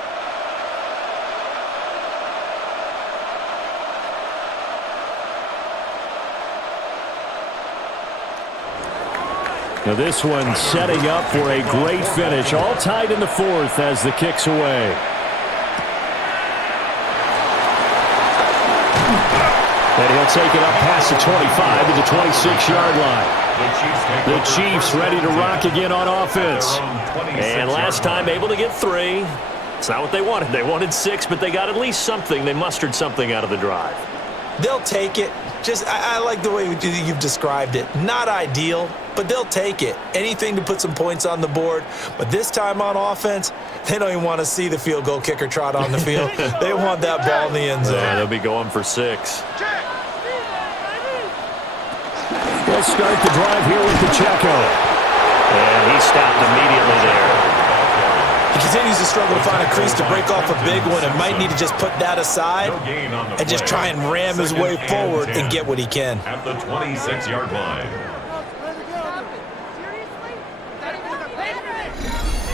Now this one setting up for a great finish. All tied in the 4th as the kick's away. And he'll take it up past the 25 to the 26-yard line. The Chiefs ready to rock again on offense. And last time able to get 3. It's not what they wanted. They wanted 6, but they got at least something. They mustered something out of the drive. They'll take it. I like the way you've described it. Not ideal, but they'll take it. Anything to put some points on the board. But this time on offense, they don't even want to see the field goal kicker trot on the field. They want that ball in the end zone. Yeah, they'll be going for 6. They'll start the drive here with Pacheco. And he stopped immediately there. He continues to struggle to find a crease to break off a big one and might need to just put that aside and just try and ram his way forward and get what he can. At the 26-yard line.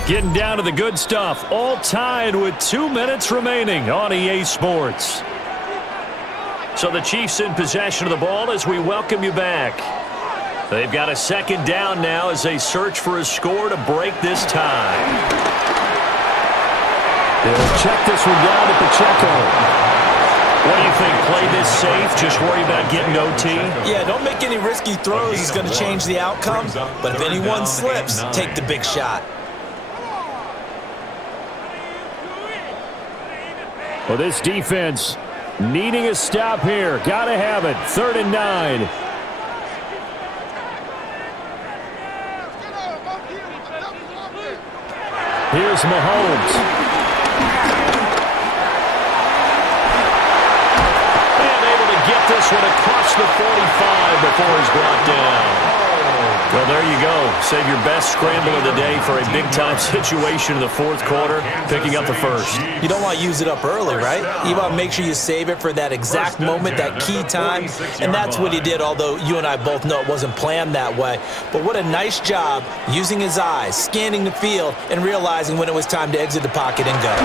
Getting down to the good stuff. All tied with 2 minutes remaining on EA Sports. So the Chiefs in possession of the ball as we welcome you back. They've got a second down now as they search for a score to break this tie. They'll check this one down to Pacheco. What do you think? Play this safe? Just worry about getting OT? Yeah, don't make any risky throws. It's going to change the outcome. But if anyone slips, take the big shot. Well, this defense needing a stop here. Got to have it. 3rd and 9. Here's Mahomes. Get this one across the 45 before he's brought down. Well, there you go. Save your best scramble of the day for a big-time situation in the 4th quarter, picking up the 1st. You don't want to use it up early, right? You want to make sure you save it for that exact moment, that key time, and that's what he did, although you and I both know it wasn't planned that way. But what a nice job using his eyes, scanning the field, and realizing when it was time to exit the pocket and go.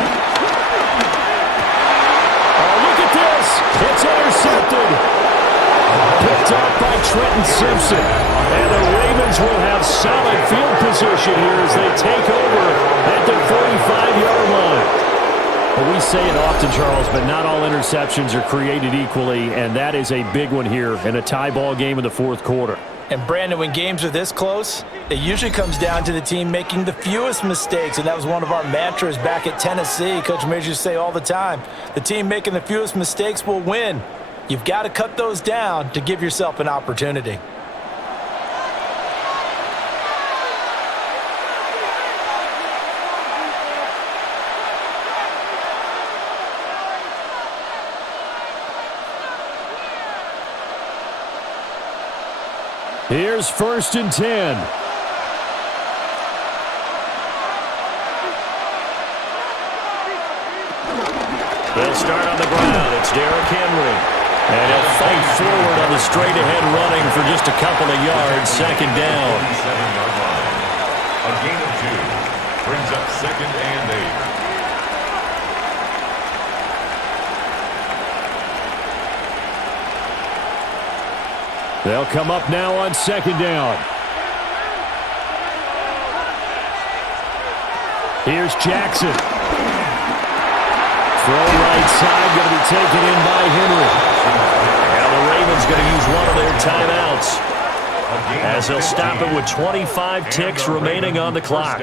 It's intercepted. Picked up by Trenton Simpson. And the Ravens will have solid field position here as they take over at the 45-yard line. Well, we say it often, Charles, but not all interceptions are created equally, and that is a big one here in a tie ball game in the fourth quarter. And, Brandon, when games are this close, it usually comes down to the team making the fewest mistakes, and that was one of our mantras back at Tennessee. Coach Majors used to say all the time, the team making the fewest mistakes will win. You've got to cut those down to give yourself an opportunity. Here's 1st and 10. They'll start on the ground. It's Derrick Henry. And he'll fight forward on the straight-ahead running for just a couple of yards. Second down. 47-yard line. A gain of 2. Brings up 2nd and 8. They'll come up now on 2nd down. Here's Jackson. Throw right side, going to be taken in by Henry. Now the Ravens going to use one of their timeouts as they'll stop it with 25 ticks remaining on the clock.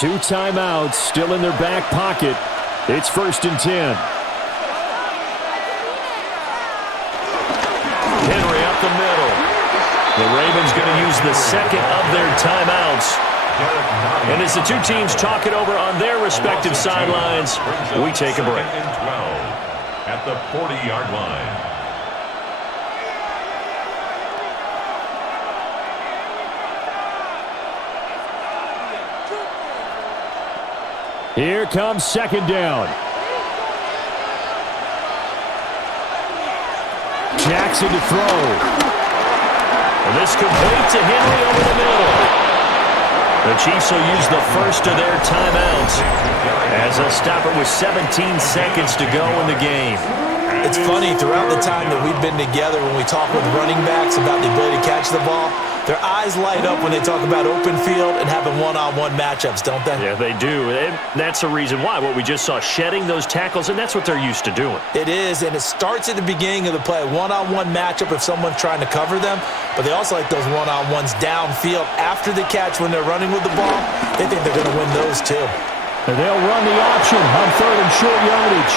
2 timeouts still in their back pocket. It's 1st and 10. Henry up the middle. The Ravens going to use the second of their timeouts. And as the two teams talk it over on their respective sidelines, we take a break. 2nd and 12 at the 40-yard line. Here comes 2nd down. Jackson to throw. And this complete to Henry over the middle. The Chiefs will use the first of their timeouts as they'll stop it with 17 seconds to go in the game. It's funny, throughout the time that we've been together, when we talk with running backs about the ability to catch the ball, their eyes light up when they talk about open field and having one-on-one matchups, don't they? Yeah, they do. And that's the reason why. What we just saw, shedding those tackles, and that's what they're used to doing. It is, and it starts at the beginning of the play. One-on-one matchup if someone's trying to cover them, but they also like those one-on-ones downfield after the catch when they're running with the ball. They think they're going to win those too. And they'll run the option on 3rd and short yardage.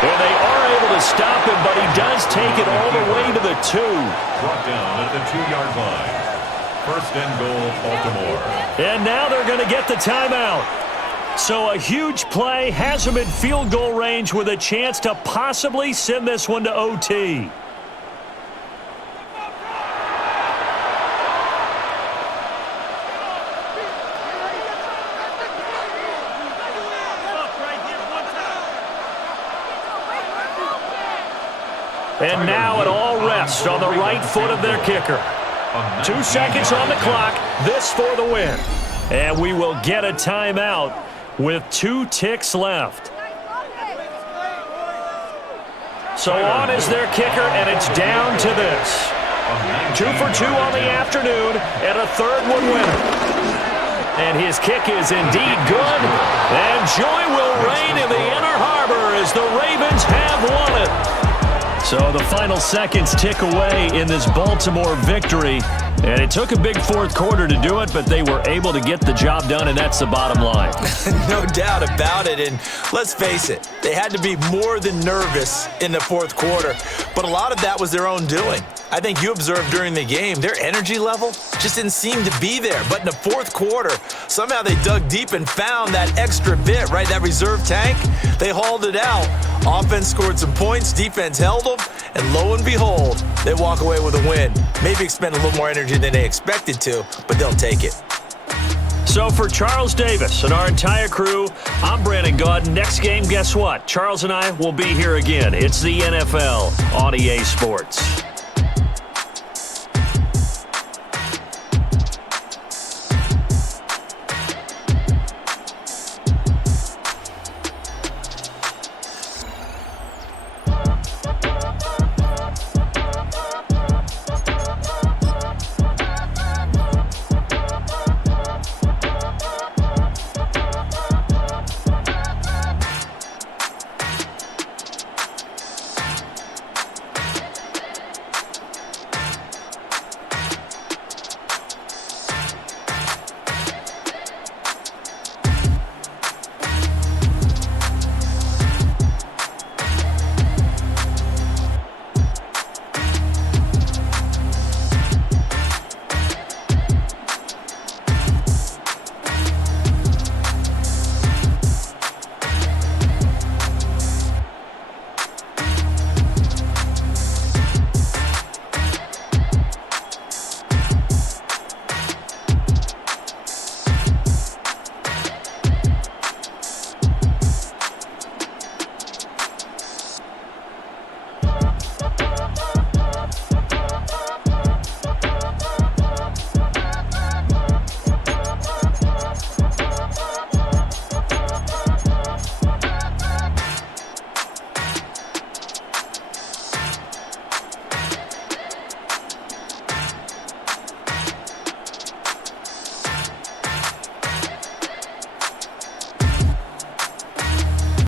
And they are able to stop him, but he does take it all the way to the 2. Brought down at the 2-yard line. 1st and goal, Baltimore. And now they're going to get the timeout. So a huge play has them in field goal range with a chance to possibly send this one to OT. And now it all rests on the right foot of their kicker. 2 seconds on the clock. This for the win. And we will get a timeout with 2 ticks left. So on is their kicker, and it's down to this. 2 for 2 on the afternoon, and a 3rd one winner. And his kick is indeed good. And joy will reign in the Inner Harbor as the Ravens have won it. So the final seconds tick away in this Baltimore victory. And it took a big fourth quarter to do it, but they were able to get the job done, and that's the bottom line. No doubt about it, and let's face it, they had to be more than nervous in the fourth quarter, but a lot of that was their own doing. I think you observed during the game, their energy level just didn't seem to be there. But in the fourth quarter, somehow they dug deep and found that extra bit, right? That reserve tank. They hauled it out. Offense scored some points. Defense held them. And lo and behold, they walk away with a win. Maybe expend a little more energy than they expected to, but they'll take it. So for Charles Davis and our entire crew, I'm Brandon Gaudin. Next game, guess what? Charles and I will be here again. It's the NFL on EA Sports.